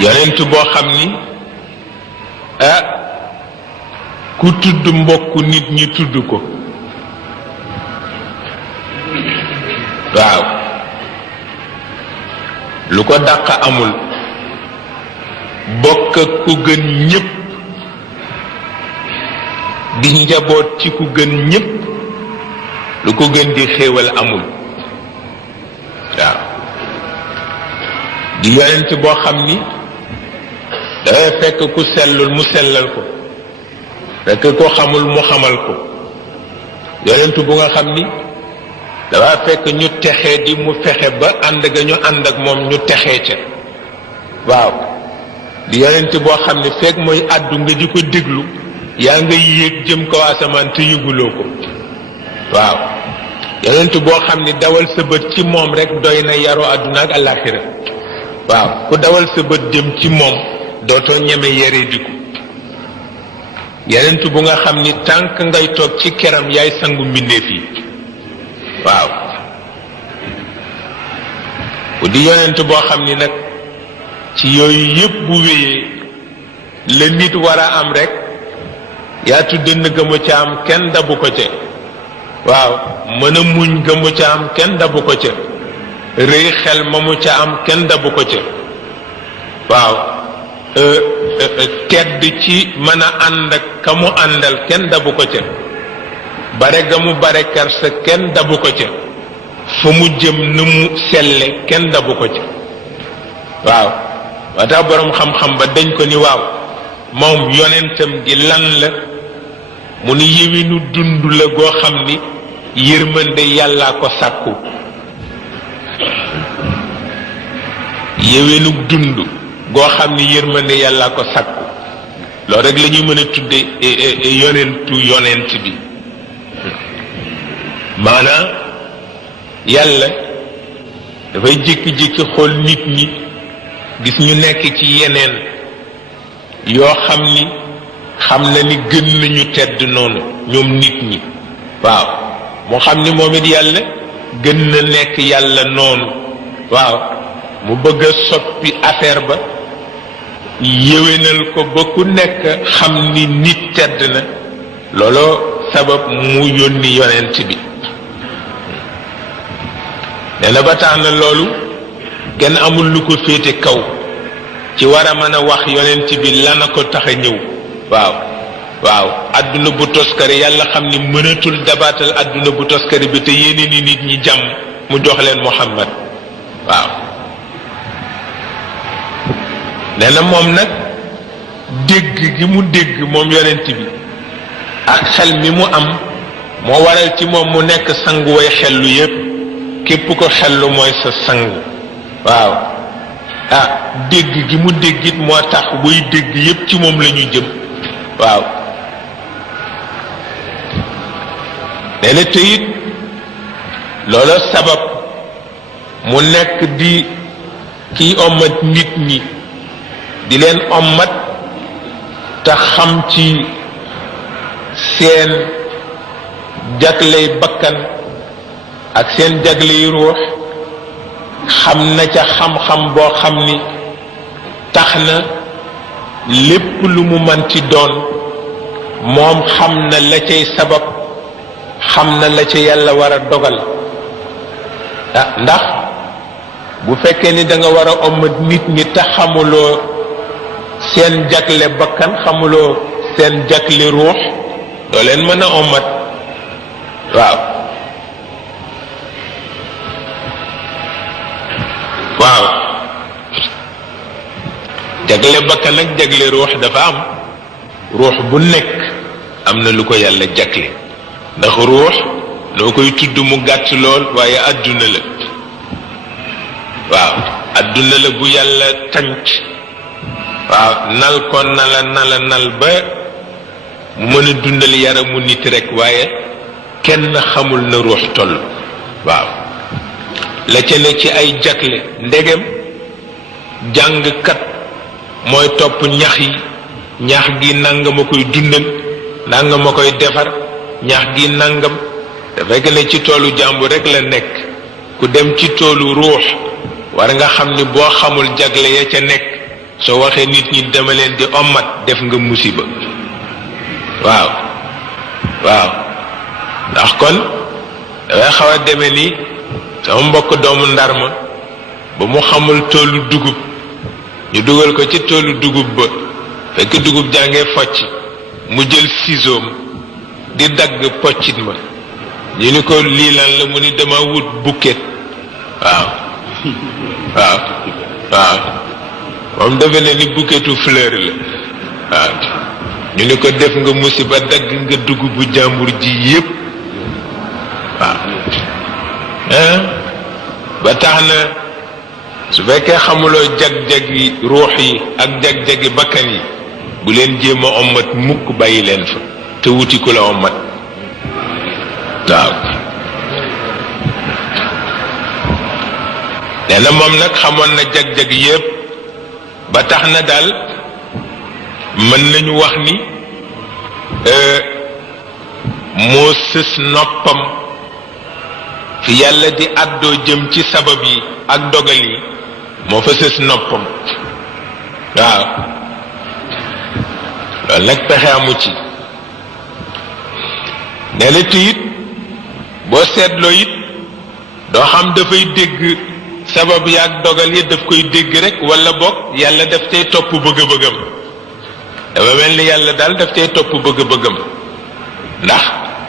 yonent boo xam ni ku tudd mbokku nit ñi tudd ko waaw lu ko dàq amul bokk ak ku gën ñépp di njaboot ci ku gën ñépp lu ko gën di xéewal amul waaw di yonent boo xam ni dafay fekk ku sellul mu sellal ko fekk ko xamul mu xamal ko yonent bu nga xam ni dafa fekk ñu texee di mu fexe ba ànd ga ñu ànd ak moom ñu texee ca waaw di yonent boo xam ni fekk mooy àddu nga di ko déglu yaa nga yéeg jëm kaw asamaan te yëguloo ko waaw yonent boo xam ni dawal sa bët ci moom rek doy na yaroo àdduna ak àllaaxira waaw ku dawal sa bët jëm ci moom dootoo ñeme yere diku yonent bu nga xam ni tànk ngay toog ci keram yaay sangu mbindeef yi waaw ku di yonent boo xam ni nag ci yooyu yépp bu wéyee la nit war a am rek yaatu dënn gëmu ca am kenn dabu ko ca waaw mën a muñ gëmu ca am kenn dabu ko ca rëy xel ma mu ca am kenn dabu ko ca waaw tedd ci mën a ànd ak ka mu àndal kenn dabu ko ca bare ga mu bare kersa kenn dabu ko ca fa mu jëm na mu selle kenn dabu ko ca waaw waa tax boroom xam-xam ba dañ ko ni waaw moom yonentam gi lan la mu ni yewinu dund la goo xam ni yërmande yàllaa ko sàkku yewinu dund goo xam ni yërmande yàllaa ko sàkku loolu rek la ñuy mën a tudde yonent bi maanaam yàlla dafay jékki-jékki xool nit ñi gis ñu nekk ci yeneen yoo xam ni xam na ni gën nañu tedd noonu ñoom nit ñi waaw moo xam ni moom it yàlla gën na nekk yàlla noonu waaw mu bëgg a soppi affaire ba yéwénal ko ba ku nekk xam ni nit tedd na looloo sabab mu yónni yonent bi nee na ba tax na loolu kenn amul lu ko féete kaw ci war a mën a wax yonent bi lana ko tax a ñëw waaw waaw adduna bu toskare yàlla xam ni mënatul dabaatal adduna bu toskare bi te yéene ni nit ñi jàmm mu jox leen Muhammad waaw nee na moom nag dégg gi mu dégg moom yonent bi ak xel mi mu am moo waral ci moom mu nekk sangu way xellu yépp képp ko xellu mooy sa sang waaw dégg gi mu déggit moo tax buy dégg yépp ci moom la ñu jëm waaw nee na te it loola sabab mu nekk di kiy ommat nit ñi di leen ommat te xam ci seen jagley bakkan ak seen jagley ruux xam na ca xam-xam boo xam ni tax na lépp lu mu manti doon moom xam na la cay sabab xam na la ca yàlla war a dogal ndax bu fekkee ni da nga war a ommat nit ñi te xamuloo seen jagle bakkan xamuloo seen jagle ruux doo leen mën a ommat waaw waaw jagle bakkan ak jagle ruux dafa am ruux bu nekk am na lu ko yàlla jagle ndax ruux loo koy tudd mu gàtt lool waaye adduna la waaw adduna la bu yàlla tànc waaw nal ko nal ba mu mën a dundal yaramu nit rek waaye kenn xamul na ruux toll waaw la ca ne ci ay jagle ndegem jàngkat mooy topp ñax yi ñax gi nangam a koy dundal nangam a koy defar ñax gi nangam te fekk ne ci toolu jàmbur rek la nekk ku dem ci toolu ruux war nga xam ni boo xamul jagle ya ca nekk soo waxee nit ñi dama leen di ommat def nga musiba waaw waaw ndax kon dafay xaw a deme ni sama mbokk doomu Ndarma ba mu xamul toolu dugub ñu dugal ko ci toolu dugub ba fekk dugub jàngee focc mu jël ciseau di dagg poccit ma ñu ni ko lii lan la mu ni dama wut bouquet waaw waaw waaw moom defe ne ni bouquetu fleur la waaw ñu ni ko def nga musiba dagg nga dugubu jàmbur ji yépp waaw ba tax na su fekkee xamuloo jag-jagi ruux yi ak jag-jagi bakkan yi bu leen jéem a ommat mukk bàyyi leen fa te wuti ku la ommat waaw nee na moom nag xamoon na jag-jag yépp ba tax na daal mën nañu wax ni moo sës noppam fi yàlla di àddoo jëm ci sabab yi ak dogal yi moo fa sës noppam waaw loolu nag pexe amu ci nee na te it boo seetloo it doo xam dafay dégg sabab yi ak dogal yi daf koy dégg rek wala boog yàlla daf cay topp bëgg-bëggam dafa mel ni yàlla daal daf cay topp bëgg-bëggam ndax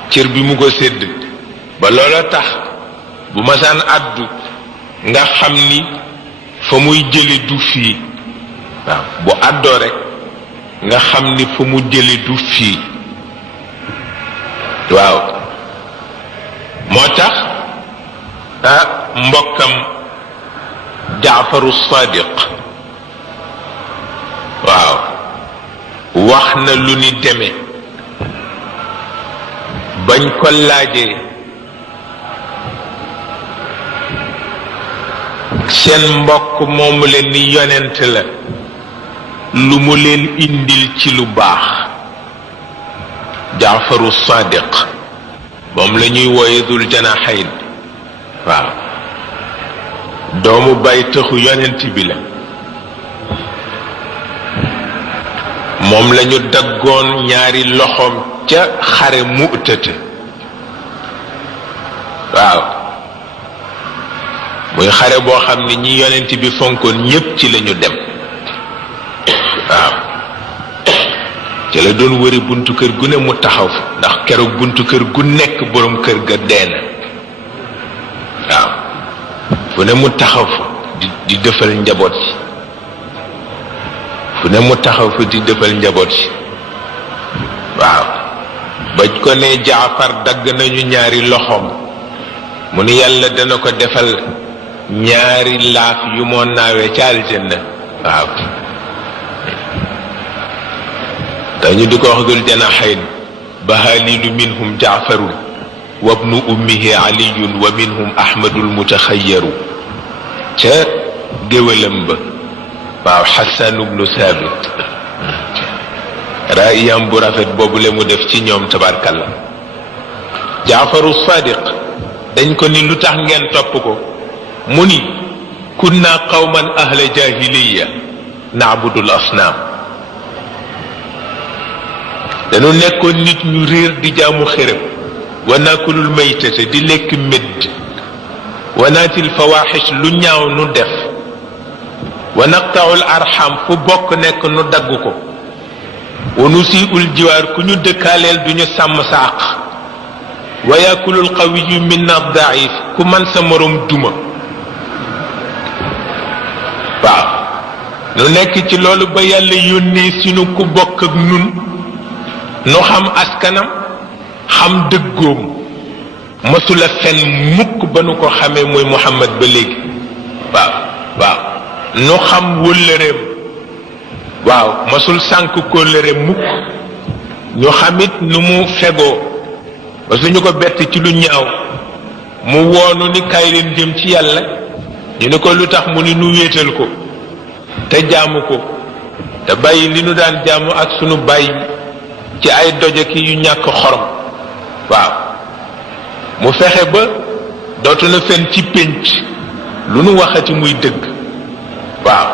cër bi mu ko sédd ba loola tax bu masaan àddu nga xam ni fa muy jële du fii waaw bu àddoo rek nga xam ni fa mu jële du fii waaw moo tax mbokkam Jaafaru Sadiq waaw wax na lu ni demee bañ ko laajee seen mbokk moomu leen ni yonent la lu mu leen indil ci lu baax Jaafaru Sadiq moom la ñuy wooye Dul Janahayn waaw doomu bay taxu yonent bi la moom lañu daggoon ñaari loxoom ca xare Mu'tata waaw muy xare boo xam ne ñi yonent bi fonkoon ñépp ci lañu dem waaw ci la doon wëri buntu kër gu ne mu taxaw fa ndax keroog buntu kër gu nekk boroom kër ga dee na waaw fu ne mu taxaw fa di defal njaboot yi fu ne mu taxaw fa di defal njaboot yi waaw bañ ko ne Jaafar dagg nañu ñaari loxoom mu ni yàlla dana ko defal ñaari laaf yu moo naawee ca aljanna waaw dañu di ko wax Dul Janahayn bahalilu minhum Jaafarun wa ibnu ummihi aliyun wa minhum ahmadul mutaxayyaru ca géwalam ba waaw Xasan ibnu Saabit raayam bu rafet boobu le mu def ci ñoom tabarkalla Jaafaru Sadiq dañ ko ni lu tax ngeen topp ko mu ni kunna qawman ahla jahiliya naabudul asnaam dañu nekkoon nit ñu réer di jaamu xërëm wa naakulul maytata di lekk médd wa naatil fawaaxish lu ñaaw nu def wa naqtaul arxam fu bokk nekk nu dagg ko wa nusiul jiwaar ku ñu dëkkaaleel duñu sàmm sa àq wa yaakulul qawiyu minna daif ku man sa morom duma waaw nu nekk ci loolu ba yàlla yónnee sunu ku bokk ak nun nu xam askanam xam dëggoom mësula fen mukk ba nu ko xamee muy Muhammad ba léegi waaw waaw nu xam wëllëreem waaw mësul sànk kóllëre mukk ñu xamit nu mu fegoo ba suñu ko bett ci lu ñaaw mu woonu ni kaay leen jëm ci yàlla ñu ni ko lu tax mu ni nu wéetal ko te jaamu ko te bàyyi li nu daan jaamu ak sunu bàyyi ci ay dojaki yu ñàkk xorom waaw mu fexe ba dootu na fen ci pénc lu nu waxati muy dëgg waaw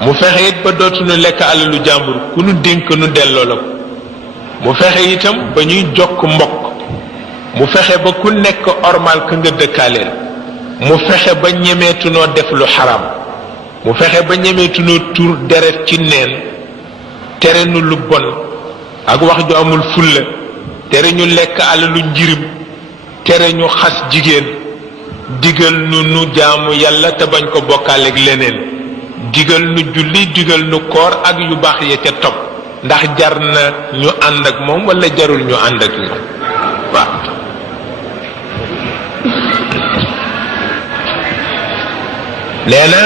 mu fexe it ba dootuñu lekk alalu jàmbur ku nu dénk nu delloo la ko mu fexe itam ba ñuy jokk mbokk mu fexe ba ku nekk ormal ka nga dëkkaaleel mu fexe ba ñemeetunoo def lu xaram mu fexe ba ñemeetunoo tur deret ci neen tere nu lu bon ak wax ju amul fulla tere ñu lekk alalu njirim tere ñu xas jigéen digal nu jaamu yàlla te bañ ko bokkaaleeg leneen digal nu julli digal nu koor ak yu baax ya ca topp ndax jar na ñu ànd ak moom wala jarul ñu ànd ak ñoom waaw nee na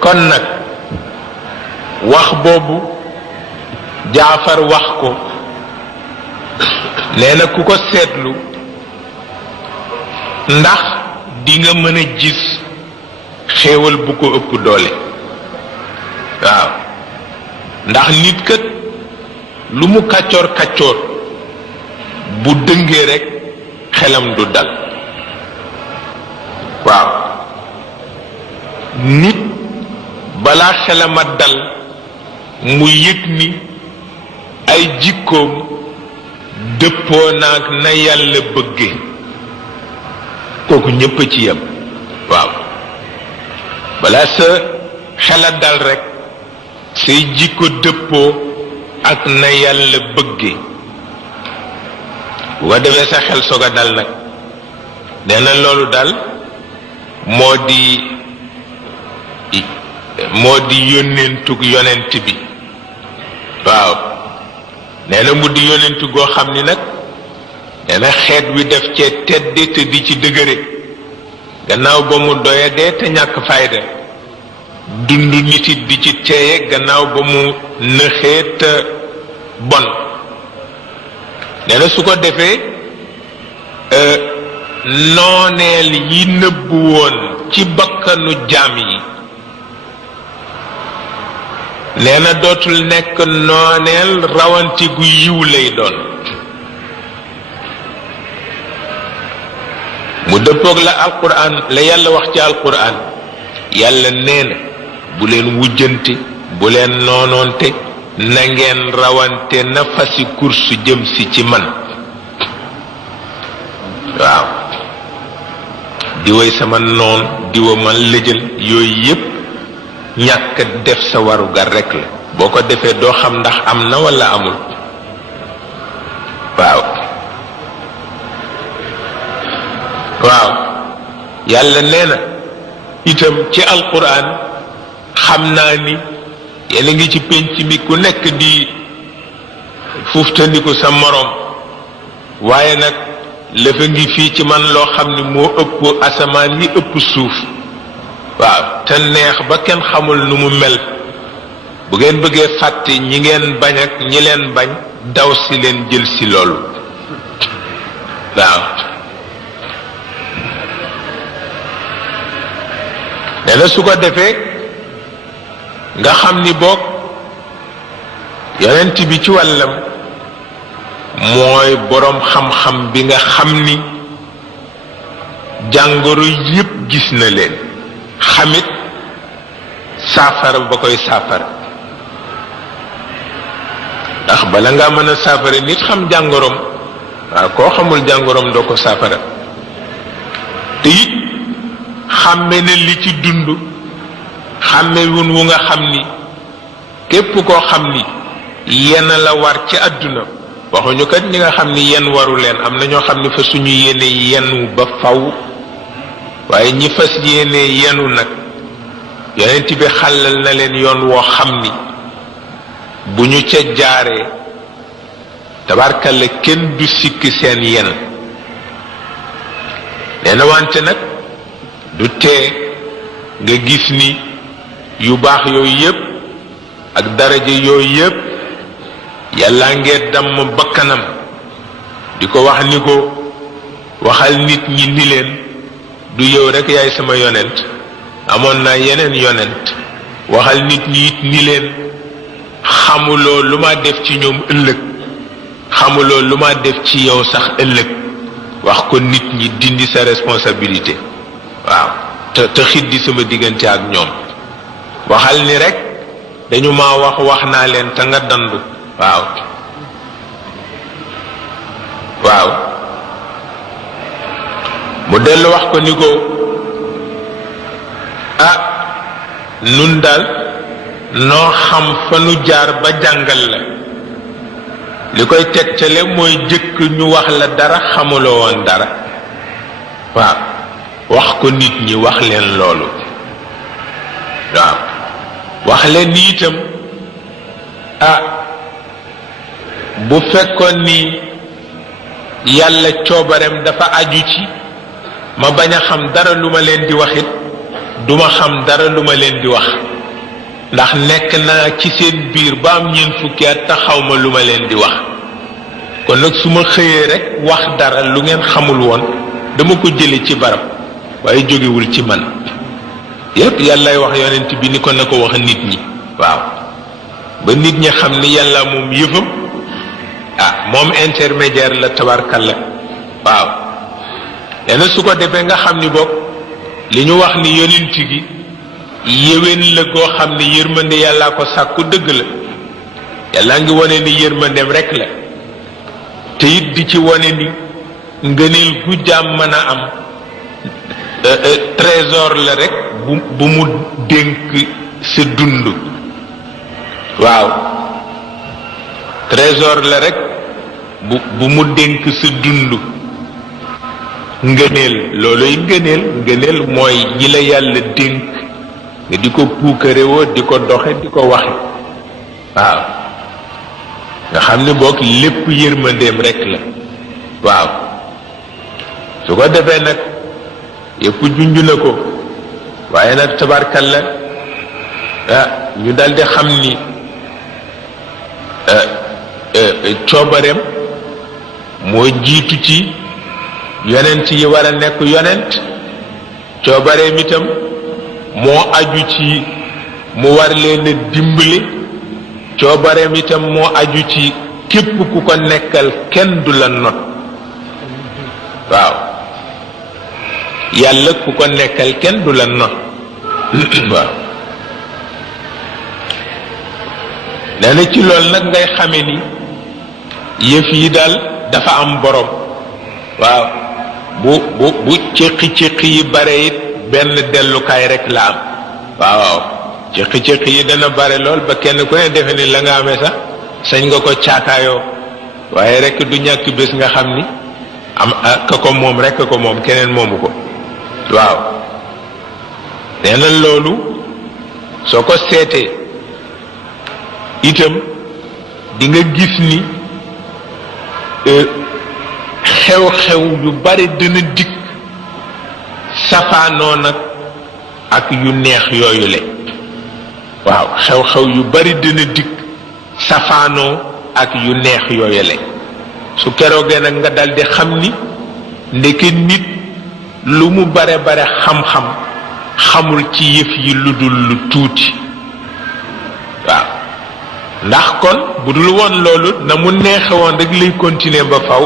kon nag wax boobu Jaafar wax ko nee na ku ko seetlu ndax di nga mën a gis xéewal bu ko ëpp doole waaw ndax nit kat lu mu kàccoor kàccoor bu dëngee rekk xelam du dal waaw nit balaa xelam a dal mu yëg ni ay jikkoom dëppoo naag na yàlla bëgge kooku ñépp a ci yem waaw balaa sa xel a dal rekk say jikko dëppoo ak na yàlla bëgge bu ko defee sa xel soog a dal nag nee na loolu dal moo di yónnentug yonent bi waaw nee na mu di yonentu goo xam ni nag nee na xeet wi def cee tedde te di ci dëgëre gannaaw ba mu doyadee te ñàkk fayda dund nit it di ci teeye gannaaw ba mu nëxee te bon nee na su ko defee nooneel yi nëbbu woon ci bakkanu jaam yi nee na dootul nekk nooneel rawanti gu yiw lay doon mu dëppoog la alquran la yàlla wax ci alquran yàlla nee na bu leen wujjante bu leen noonoonte na ngeen rawante na fasi kursu jëm si ci man waaw diwoy sama noon diwa man lëjal yooyu yépp ñàkk def sa warugar rekk la boo ko defee doo xam ndax am na walla amul waaw yàlla nee na itam ci alquran xam naa ni yéen a ngi ci pénc mi ku nekk di fuftandiku sa moroom waaye nag lëfa ngi fii ci man loo xam ni moo ëpp asamaan yi ëpp suuf waaw te neex ba kenn xamul nu mu mel bu ngeen bëggee fàtte ñi ngeen bañ ak ñi leen bañ daw si leen jël si loolu waaw nee na su ko defee nga xam ni boog yonent bi ci wàllam mooy boroom xam-xam bi nga xam ni jàngoro yépp gis na leen xamit saafara ba koy saafara ndax bala nga mën a saafara nit xam jàngoroom waaw koo xamul jàngoroom doo ko saafara te it xàmme ne li ci dund xàmme wun wu nga xam ni képp koo xam ni yenn la war ci àdduna waxuñu kat ñi nga xam ni yenn waru leen am na ñoo xam ni fa suñu yéene yenu ba faw waaye ñi fas yéene yenu nag yonent bi xàllal na leen yoon woo xam ni bu ñu ca jaaree tabarkalla kenn du sikk seen yen nee na wante nag du tee nga gis ni yu baax yooyu yépp ak daraja yooyu yépp yàlla ngee damm bakkanam di ko wax ni ko waxal nit ñi ni leen du yow rekk yaay sama yonent amoon naa yeneen yonent waxal nit ñi it ni leen xamuloo lu ma def ci ñoom ëllëg xamuloo lu ma def ci yow sax ëllëg wax ko nit ñi dindi sa responsabilité waaw te xiddi sama diggante ak ñoom waxal ni rek dañu ma wax naa leen te nga dandu waaw waaw mu dellu wax ko ni ko nun daal noo xam fa nu jaar ba jàngal la li koy tegtale mooy jëkk ñu wax la dara xamuloo woon dara waaw wax ko nit ñi wax leen loolu waaw wax leen ni itam bu fekkoon ni yàlla coobareem dafa aju ci ma bañ a xam dara lu ma leen di waxit duma xam dara lu ma leen di wax ndax nekk naa ci seen biir ba am ñeent fukki at te xaw ma lu ma leen di wax kon nag su ma xëyee rek wax dara lu ngeen xamul woon dama ko jële ci barab waaye jógewul ci man yépp yàllaay wax yonent bi ni ko na ko wax nit ñi waaw ba nit ñi xam ni yàlla moom yëfam moom intermédiaire la tabarkalla waaw lenn su ko defee nga xam ni bokk li ñu wax ni yonent gi yéwén la koo xam ni yërmande yàllaa ko sàkku dëgg la yàlla ngi wone ni yërmandeem rek la te it di ci wone ni ngëneel gu jaam mën a am trésor la rek bu mu dénk sa dund waaw trésor la rek bu mu dénk sa dund ngëneel looluy ngëneel mooy yi la yàlla dénk nga di ko puukarewoo di ko doxe di ko waxe waaw nga xam ni bokk lépp yërmandeem rek la waaw su ko defee nag yëpp junj na ko waaye nag tabarkalla ñu daldi xam ni coobareem moo jiitu ci yonent yi war a nekk yonent coobareem itam moo aju ci mu war leen a dimbali coobareem itam moo aju ci képp ku ko nekkal kenn du la not waaw yàlla ku ko nekkal kenn du la not waaw nee na ci lool nag ngay xame ni yëf yi daal dafa am borom waaw bu céqi yi bare it benn dellukaay rek la am waaw céqi yi dana bare lool ba kenn ku ne defe ni la nga amee sax sañ nga ko caakaayoo waaye rek du ñàkk bés nga xam ni ka ko moom rek ko moom keneen moomu ko waaw nee na loolu soo ko seetee itam di nga gis ni xew-xew yu bari dina dikk safaanoo nag ak yu neex yooyu le waaw xew-xew yu bari dina dikk safaanoo ak yu neex yooyu le su keroogee nag nga daldi xam ni ndeke nit lu mu bare xam-xam xamul ci yëf yi lu dul lu tuuti waaw ndax kon bu dul woon loolu na mu neexe woon rek lay continuer ba faw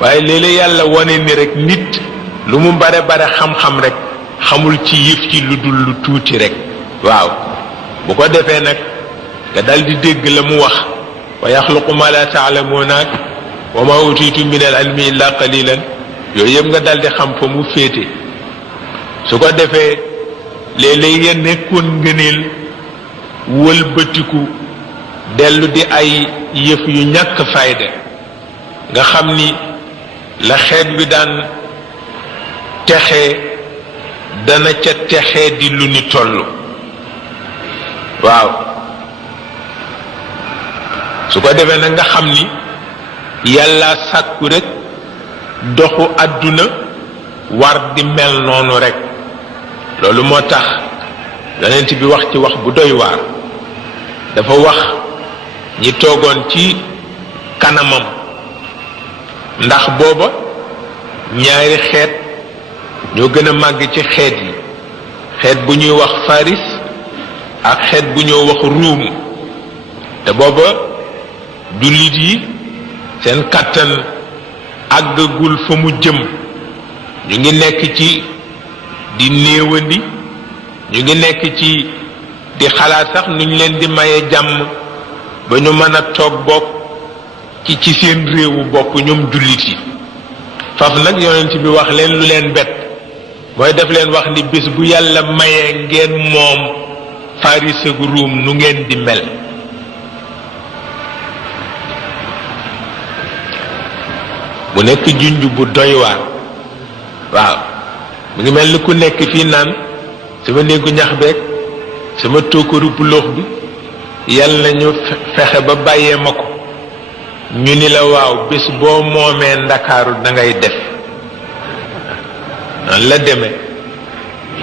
waaye léeg-léeg yàlla wane ni rek nit lu mu bare xam-xam rek xamul ci yëf ci lu dul lu tuuti rek waaw bu ko defee nag nga daldi dégg la mu wax wa yaxluqu ma la taalamuuna wa ma utitu min al ilmi illa qalilan yooyu yëpp nga daldi xam fa mu féete su ko defee léeg-léeg ya nekkoon ngëneel wëlbatiku dellu di ay yëf yu ñàkk fayda nga xam ni la xeet bi daan texe dana ca texe di lu ni toll waaw su ko defee nag nga xam ni yàlla sàkku rek doxu àdduna war di mel noonu rek loolu moo tax yonent bi wax ci wax bu doy waar dafa wax ñi toogoon ci kanamam ndax booba ñaari xeet ñoo gën a màgg ci xeet yi xeet bu ñuy wax faris ak xeet bu ñuy wax ruum te booba jullit yi seen kàttan àggagul fa mu jëm ñu ngi nekk ci di néewandi ñu ngi nekk ci di xalaat sax nuñ leen di maye jàmm ba ñu mën a toog bokk ci seen réewu bopp ñoom jullit yi faf nag yonent bi wax leen lu leen bett mooy def leen wax ni bés bu yàlla mayee ngeen moom Faris ak Ruum nu ngeen di mel mu nekk junj bu doy waar waaw mu ngi mel ni ku nekk fii naan sama néegu ñax beeg sama tóokaru buloox bi yàlla ñu fexe ba bàyyee ma ko ñu ni la waaw bés boo moomee Ndakaaru dangay def noonu la demee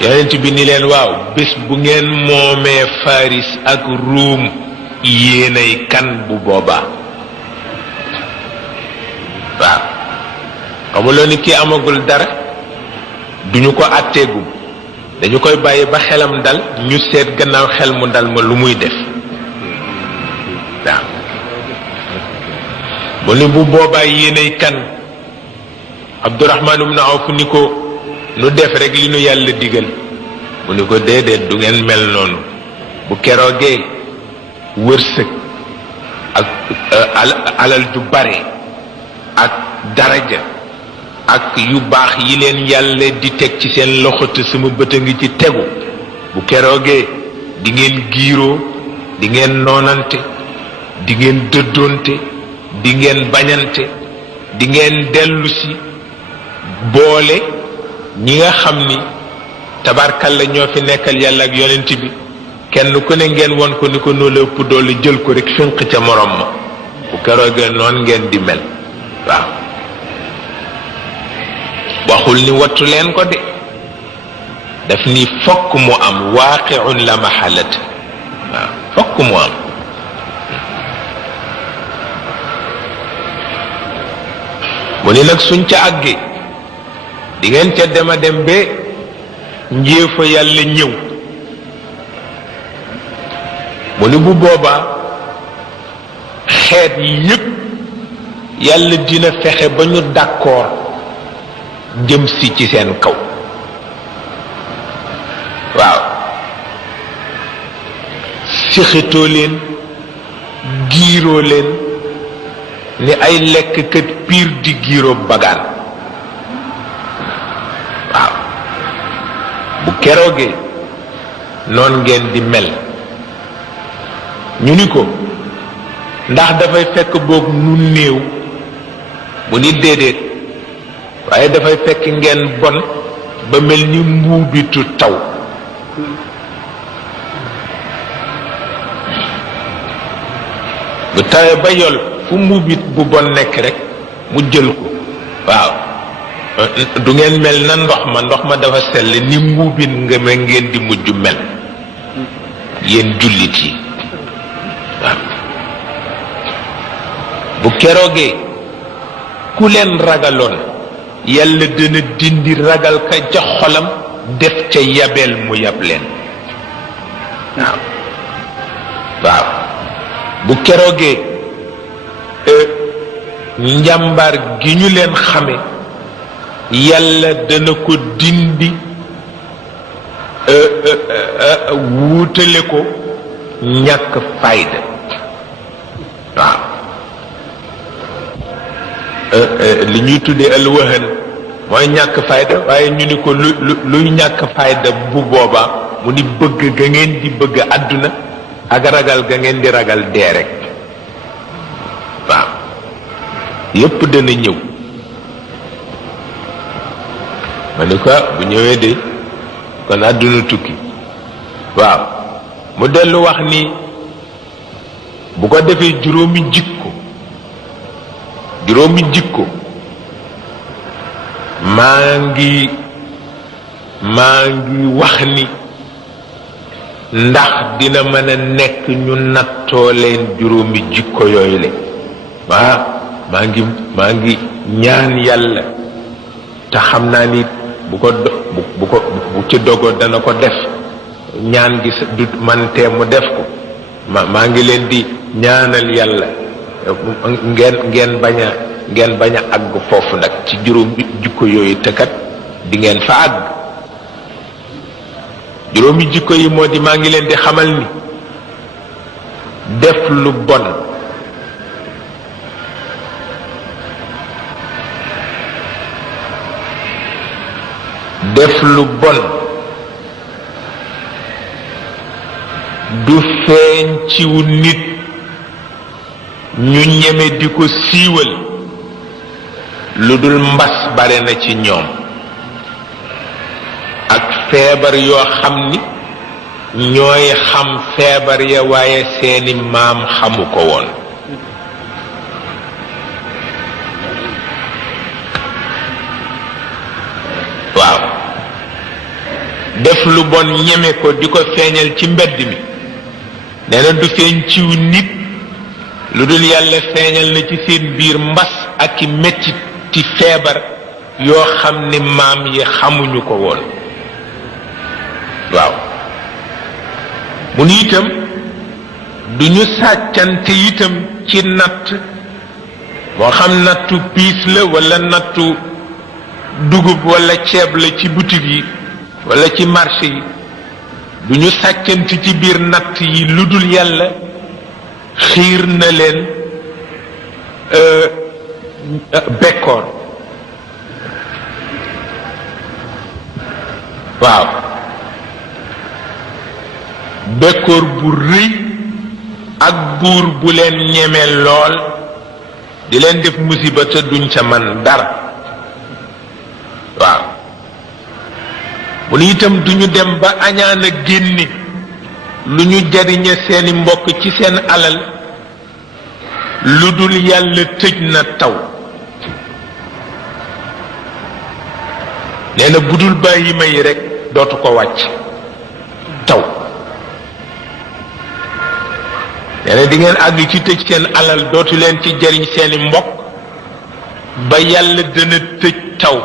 yonent bi ni leen waaw bés bu ngeen moomee Faris ak Ruum yéenay kan bu boobaa waaw xamuloo ni kii amagul dara duñu ko àtteegum dañu koy bàyyi ba xelam dal ñu seet gannaaw xel mu dal ma lu muy def waaw mu ni bu boobaa yéenay kan Abdurahmaan ibn Awf ni ko nu def rek li nu yàlla digal mu ni ko déedéet du ngeen mel noonu bu keroogee wërsëg ak alal ju bare ak daraja ak yu baax yi leen yàlla di teg ci seen loxo te sama bët a ngi ci tegu bu keroogee di ngeen giiroo di ngeen noonante di ngeen dëddoonte di ngeen bañante di ngeen dellu si boole ñi nga xam ni tabarkalla ñoo fi nekkal yàlla ak yonent bi kenn ku ne ngeen won ko ni ko noo la ëpp doole jël ko rek fënq ca morom ma bu keroogee noon ngeen di mel waaw waxul ni wattu leen ko de daf ni fokk mu am waaqi'un la mahalata waaw fokk mu am mu ni nag suñ ca àggee di ngeen ca dema dem ba njéefa yàlla ñëw mu ni bu boobaa xeet yi yépp yàlla dina fexe ba ñu d'accord jëm si ci seen kaw waaw sixitoo leen giiroo leen ni ay lekkkat piir di giiroo bagaan waaw bu keroogee noon ngeen di mel ñu ni ko ndax dafay fekk boog nu néew mu ni déedéet waaye dafay fekk ngeen bon ba mel ni mbuubitu taw bu tawee ba yol fu mbuubit bu bon nekk rek mu jël ko waaw du ngeen mel na ndox ma dafa sell ni mbuubit nga ma ngeen di mujj mel yéen jullit yi waaw bu keroogee ku leen ragaloon yàlla dana dindi ragal ka ca xolam def ca yabeel mu yab leen waaw waaw bu keroogee njàmbaar gi ñu leen xame yàlla dana ko dindi wuutale ko ñàkk fayda waaw li ñuy tuddee alwahan mooy ñàkk fayda waaye ñu ni ko luy ñàkk fayda bu boobaa mu ni bëgg ga ngeen di bëgg àdduna ak ragal ga ngeen di ragal dee rek waaw yépp dana ñëw ma ni ko bu ñëwee de kon àdduna tukki waaw mu dellu wax ni bu ko defee juróomi jikko maa ngi wax ni ndax dina mën a nekk ñu nattoo leen juróomi jikko yooyu le waaw maa ngi ñaan yàlla te xam naa ni bu ci dogo dana ko def ñaan gi du man tee mu def ko maa ngi leen di ñaanal yàlla ngeen bañ a àgg foofu nag ci juróom jikko yooyu te kat di ngeen fa àgg juróomi jikko yi moo di maa ngi leen di xamal ni def lu bon du feeñ ciw nit ñu ñeme di ko siiwal lu dul mbas bare na ci ñoom ak feebar yoo xam ni ñooy xam feebar ya waaye seeni maam xamu ko woon waaw def lu bon ñeme ko di ko feeñal ci mbedd mi nee na du feeñ ciw nit lu dul yàlla feeñal na ci seen biir mbas ak i mettit ci feebar yoo xam ni maam yi xamuñu ko woon waaw mu ni itam duñu sàccante itam ci natt moo xam nattu piis la walla nattu dugub walla ceeb la ci boutique yi walla ci marché yi duñu sàccante ci biir natt yi lu dul yàlla xiir na leen bekkoor waaw bekkoor bu rëy ak buur bu leen ñeme lool di leen def musiba te duñ ca man dara waaw mu ni itam duñu dem ba añaan a génne lu ñu jariñe seeni mbokk ci seen alal lu dul yàlla tëj na taw nee na bu dul bàyyi ma yi rekk dootu ko wàcc taw nee na di ngeen àgg ci tëj seen alal dootu leen ci jariñ seeni mbokk ba yàlla dana tëj taw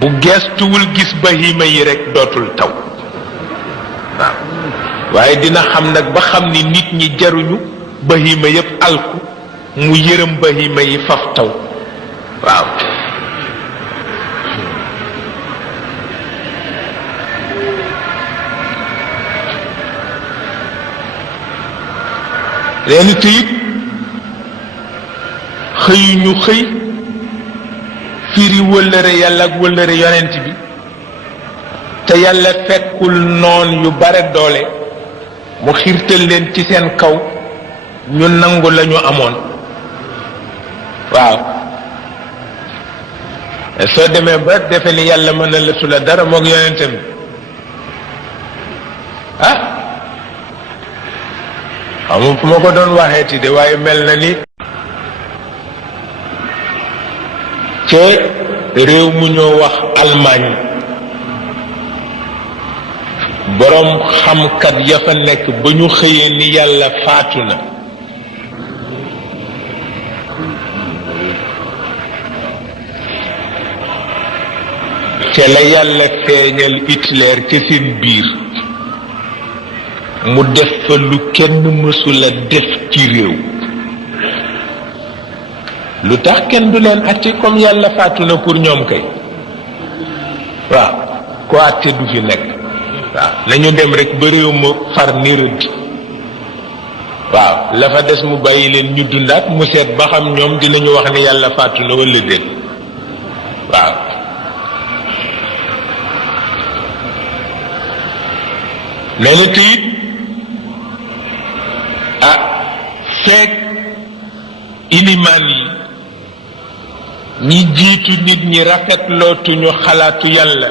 bu geestuwul gis bahima yi rekk dootul taw waaw waaye dina xam nag ba xam ni nit ñi jaruñu bahima yépp alku mu yërëm bahima yi faf taw waaw leeni teyit xëyuñu xëy firi wëllëre yàlla ak wëllëre yonent bi te yàlla fekkul noon yu bare doole mu xiirtal leen ci seen kaw ñu nangu lañu amoon waaw soo demee ba defe ni yàlla mën na la su la dara moog yonentam bi ah xamu fu ma ko doon waxeeti de waaye mel na ni ci réew mu ñoo wax Allemagne boroom xamkat ya fa nekk ba ñu xëyee ni yàlla faatu na te la yàlla feeñal Hitler ci seen biir mu def fa lu kenn mësula def ci réew lu tax kenn du leen àtte comme yàlla faatu na pour ñoom kay waaw ko àtte du fi nekk waaw nañu dem rekk ba réew ma far ni rëdd waaw la fa des mu bàyyi leen ñu dundaat mu seet ba xam ñoom dinañu wax ni yàlla faatu na walla déet waaw nee na te it feek ilimaan yi ñi jiitu nit ñi rafetlootuñu xalaatu yàlla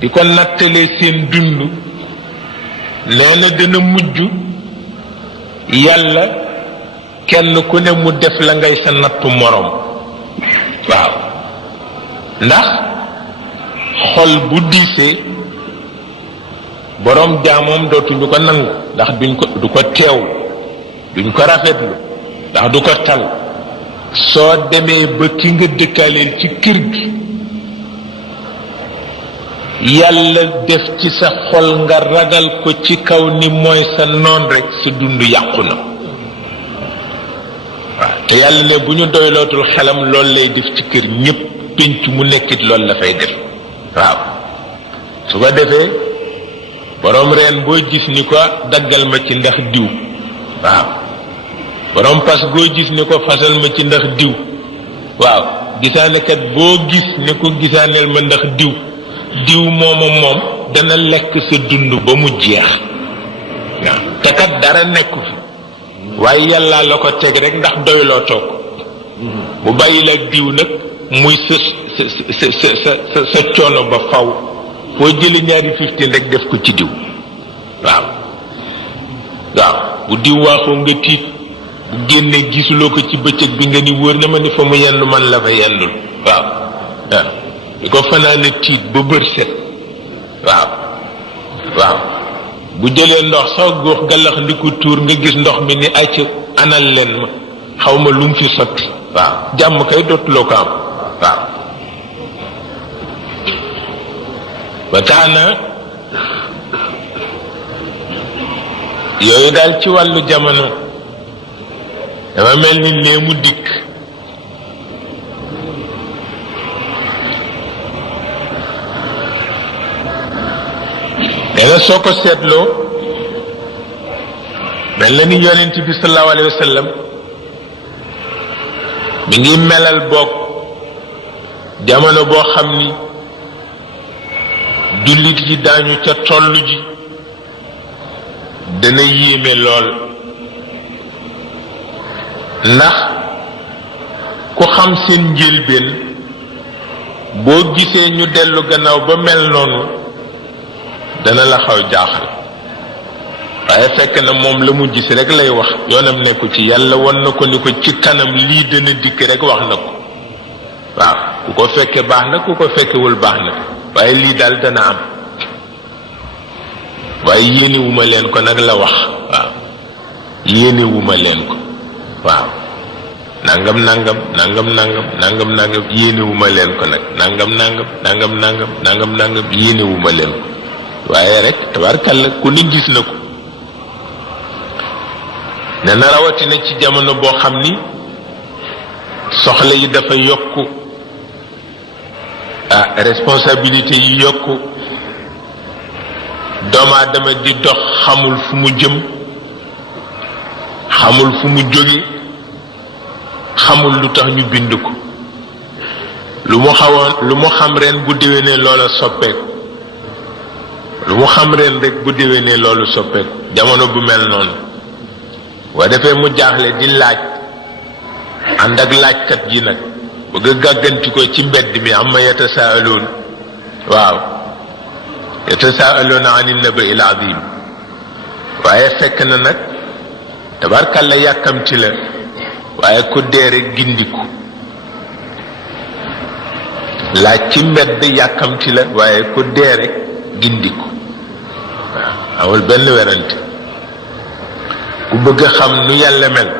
di ko nattale seen dund nee na dina mujj yàlla kenn ku ne mu def la ngay sa nattu moroom waaw ndax xol bu diisee boroom jaamoom dootuñu ko nangu ndax du ko teew duñ ko rafetlu ndax du ko tal soo demee ba ki nga dëkkaaleel ci kër gi yàlla def ci sa xol nga ragal ko ci kaw ni mooy sa noon rekk sa dund yàqu na waaw te yàlla ne bu ñu doylootul xelam loolu lay def ci kër ñépp pénc mu nekkit loolu la fay def waaw su ko defee borom reen boo gis ni ko daggal ma ci ndax diw waaw borom fas boo gis ni ko fasal ma ci ndax diw waaw gisaanekat boo gis ni ko gisaaneel ma ndax diw diw moom dana lekk sa dund ba mu jeex waaw te kat dara nekku fi waaye yàlla la ko teg rek ndax doyloo toog bu bàyyi la diw nag muy sa coono ba faw foo jëli ñaari 15 rek def ko ci diw waaw bu diw waaxoo nga tiit bu génnee gisuloo ko ci bëccëg bi nga ni wóor na ma ni fa mu yendu man la fa yendul waaw di ko fanaane tiit ba bër set waaw bu jëlee ndox sax góox galax ndiku tuur nga gis ndox mi ni acc anal leen ma xaw ma lu mu fi sotti waaw jàmm kay dootuloo ko am waaw ba tax na yooyu daal ci wàllu jamono dafa mel ni nee mu dikk dana soo ko seetloo mel na ni yonent bi sallallahu alayhi wa sallam mi ngi melal bokk jamono boo xam ni jullit yi daañu ca tollu ji dana yéeme lool ndax ku xam seen njëlbeen boo gisee ñu dellu gannaaw ba mel noonu dana la xaw jaaxal waaye fekk na moom la mu gis rek lay wax yoonam nekku ci yàlla won na ko ni ko ci kanam lii dana dikk rek wax na ko waaw ku ko fekke baax na ku ko fekkewul baax na waaye lii daal dana am waaye yéenewuma leen ko nag la wax waaw yéenewuma leen ko waaw nangam yéenewuma leen ko nag nangam yéenewuma leen ko waaye rek tabarkalla ku ne gis na ko ne na rawatina ci jamono boo xam ni soxla yi dafa yokku responsabilité yi yokku doomu aadama di dox xamul fu mu jëm xamul fu mu jóge xamul lu tax ñu bind ko lu mu xam ren bu déwénee loola soppeeku lu mu xam ren rek bu déwénee loolu soppeeku jamono bu mel noonu waa defee mu jaaxle di laaj ànd ak laajkat yi nag bëgg a gàgganti ko ci mbedd mi amma yatasaaluun waaw yatasaaluuna ani nabai l azim waaye fekk na nag tabarkalla yàkkamti la waaye ku dee rek gindiku laaj ci mbedd yàkkamti la waaye ku dee rek gindiku waaw amul benn werante ku bëgg a xam nu yàlla mel